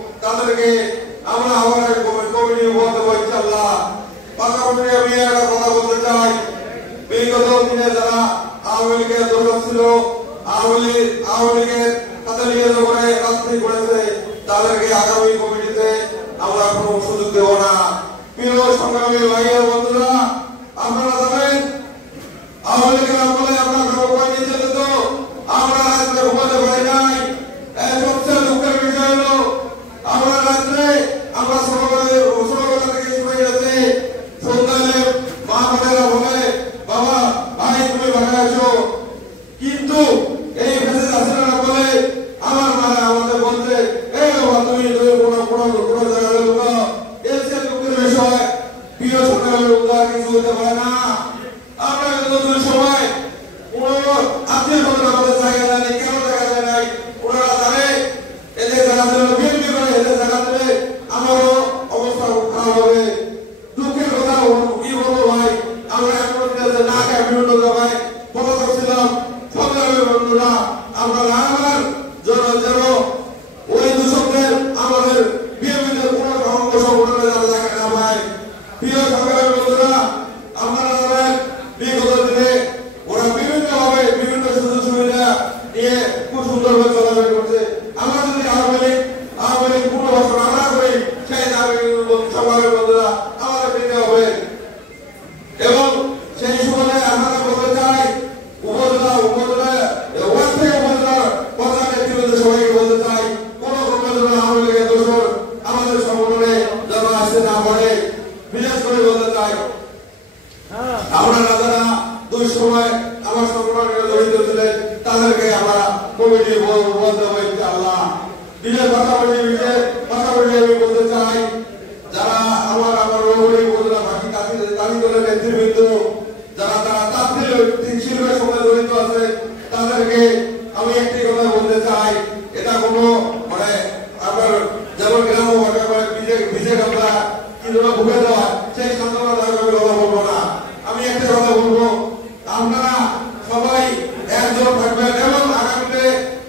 তাদেরকে আমরা আবার কমিটি বলতে ইনশাআল্লাহ। পাশাপাশি আমি একটা কথা বলতে চাই, বিগত দিনে যারা আওয়ামী লীগের দোষক ছিল, আওয়ামী লীগের সাথে নিয়ে করে রাজনীতি করেছে, তাদেরকে আগামী কমিটিতে আমরা কোনো সুযোগ দেব না। প্রিয় সংগ্রামী ভাই ও বন্ধুরা, আপনারা জানেন আওয়ামী লীগের আমলে আমরা সবাই নিচে যেত, আমরা রাত্রে ঘুমাতে পারি নাই। সবচেয়ে দুঃখের বিষয় হলো আমরা রাত্রে আমরা ছোটবেলা থেকে শুনে গেছি, সন্ধ্যালে মা বোনেরা বলে বাবা ভাই তুমি বাসায় আসো, কিন্তু এই মেসেজ আসে না বলে আমার মারা আমাদের বলছে এই বাবা তুমি কোনো জায়গায় লুকাও। এর চেয়ে দুঃখের বিষয় প্রিয় সরকারের উদ্ধার কিছু হতে পারে না। আমরা যতদিন সময় কোনো আত্মীয় স্বজন আমাদের জায়গা জানি কেন দেখা যায় নাই, ওনারা জানে এদের জায়গা দিলে বিএনপি করে এদের জায়গা দিলে আমারও অবস্থা খারাপ হবে। দুঃখের কথা কি বলবো ভাই, আমরা এখন না খাই বিভিন্ন জায়গায় কথা করছিলাম সংগ্রামী বন্ধুরা, আমরা আমার যেন ওই দূষকদের আমাদের বিএনপিদের কোনো অঙ্গ সংগঠনে যারা জায়গা না পায়। প্রিয় সংগ্রামী বন্ধুরা, আপনারা জানেন বিগত দিনে ওরা বিভিন্নভাবে বিভিন্ন সুযোগ সুবিধা নিয়ে খুব সুন্দরভাবে চলাফেরা করছে। আমরা যদি আওয়ামী লীগ পুনর্বাসন আমরা করি, সেই সংগ্রামী বন্ধুরা আমাদের দিতে হবে। এবং সেই সময় আমরা বলতে চাই উপজেলা ওয়ার্ড থেকে উপজেলার প্রধান নেতৃত্বে সবাইকে বলতে চাই কোন উপজেলা আওয়ামী লীগের দোষর আমাদের সংগঠনে যেন আসতে না পারে। বিশেষ করে বলতে চাই আপনারা যারা দুই সময় আমার সংগঠনে জড়িত ছিলেন তাদেরকে আমরা কমিটি বলতে হবে ইনশাআল্লাহ। বিশেষ পাশাপাশি আমি বলতে চাই যারা আমার উপজেলা বাকি দাবি দলের নেতৃবৃন্দ যারা তাত্ত্বিক শিল্পের সঙ্গে জড়িত আছে তাদেরকে আমি একটি কথা বলতে চাই, এটা কোনো মানে আপনার যেমন গ্রাম ভিজে গামলা কিন্তু ভুগে দেওয়া সেই সান্ত্বনা আমি কথা বলবো না। আমি একটা কথা বলবো, আপনারা সবাই একজন থাকবেন এবং আগামীতে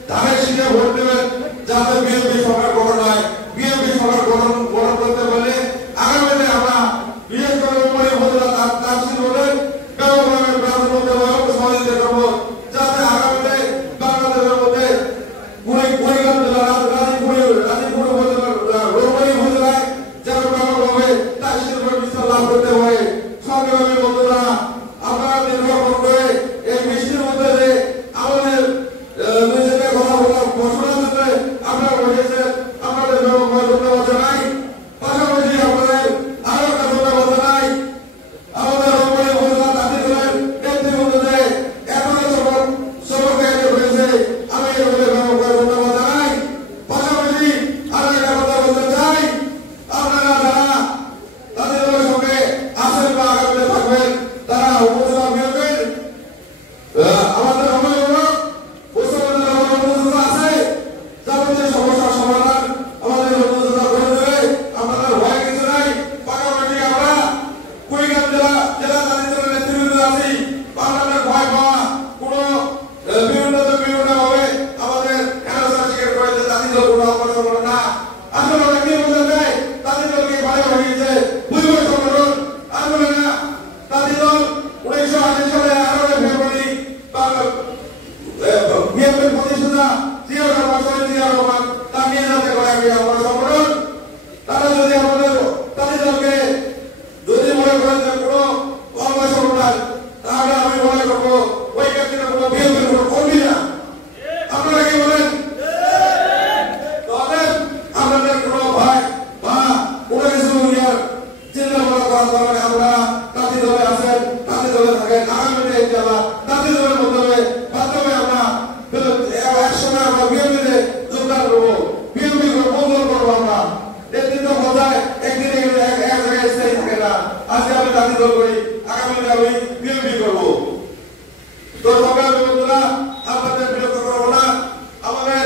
ধানের শীতে ভোট দেবেন যাতে বিএনপি সরকার গঠন হয়। বিএনপি সরকার গঠন করতে পারলে আগামীতে আমরা বিশেষ করে উপজেলা তার বলেন ব্যবহারের প্রাধান্য দেবো এবং সহযোগিতা করবো যাতে আগামীতে বাংলাদেশের মধ্যে কুড়িগ্রাম জেলা রাজীবপুর উপজেলায় যেন ব্যাপকভাবে তার শিল্প বিস্তার লাভ করতে পারে। সংগ্রামী বন্ধুরা, আপনারা নির্ভর করে এই বৃষ্টির মধ্যে যে আমাদের নিজেদের কথা বলার ঘোষণা দিতে আপনারা বসেছেন, আপনাদের ব্যাপকভাবে ধন্যবাদ জানাই। পাশাপাশি আপনাদের আরো একটা ধন্যবাদ জানাই আমাদের উপজেলা দাবি দলের নেতৃবৃন্দে এখনো সবরকে হয়েছে, আমি এগুলো ব্যাপকভাবে ধন্যবাদ জানাই। পাশাপাশি আরো একটা কথা বলতে চাই, আপনারা যারা তাদের সঙ্গে আসেন বা আগামীতে থাকবেন তারা উপজেলা বিএনপির আমাদের অভিভাবক আছে যাবতীয় সমস্যার সমাধান আমাদের উপজেলা করে দেবে। আপনাদের ভয় কিছু নাই। পাশাপাশি আমরা কুড়িগ্রাম জেলা দাবি দলের নেতৃবৃন্দ আছি, আপনাদের ভয় পাওয়া কোনো বিভিন্নভাবে আমাদের স্বীকার করে যে দাবি দল কোনো অপরাধ করে না। আসলে অনেক কি বলতে চাই দাবি দলকে বাড়ি হয়ে গেছে বুঝবো সংগঠন আসলে না। দাবি দল 1980 সালে 11 ফেব্রুয়ারি বিএনপির প্রতিষ্ঠাতা জিয়া রহমান তার নিয়ে যাতে করে আমার সংগঠন। তারা যদি আমাদের দাবি দলকে যদি মনে করেন যে কোনো সংগঠন তাহলে আমি মনে করবো ওই ব্যক্তিটা কোনো বিএনপির কোনো কর্মী না। আপনারা কি বলেন? তাহলে আপনাদের কোনো ভাই বা কোনো কিছু চিন্তা ভাবনা করার কারণে আমরা দাবি দলে আছেন, দাবি দলে থাকেন। আগামীতে ইনশাআল্লাহ দাবি দলের মাধ্যমে আমরা একসঙ্গে আমরা বিএনপিতে যোগদান করবো, বিএনপি বন্ধন করবো। আমরা নেতৃত্ব বজায় একদিনে এক জায়গায় স্থায়ী থাকে না। আজকে আমি দাবি দল করি, আগামীতে আমি বিএনপি করবো। তো সংগ্রামী বন্ধুরা, আপনাদের বিরক্ত করবো না। আমাদের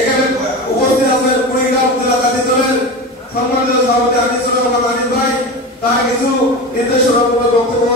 এখানে উপস্থিত আছেন কুড়িগ্রাম জেলা দাবি দলের সম্মানিত সভাপতি আনিস ভাই, তার কিছু নির্দেশনামূলক বক্তব্য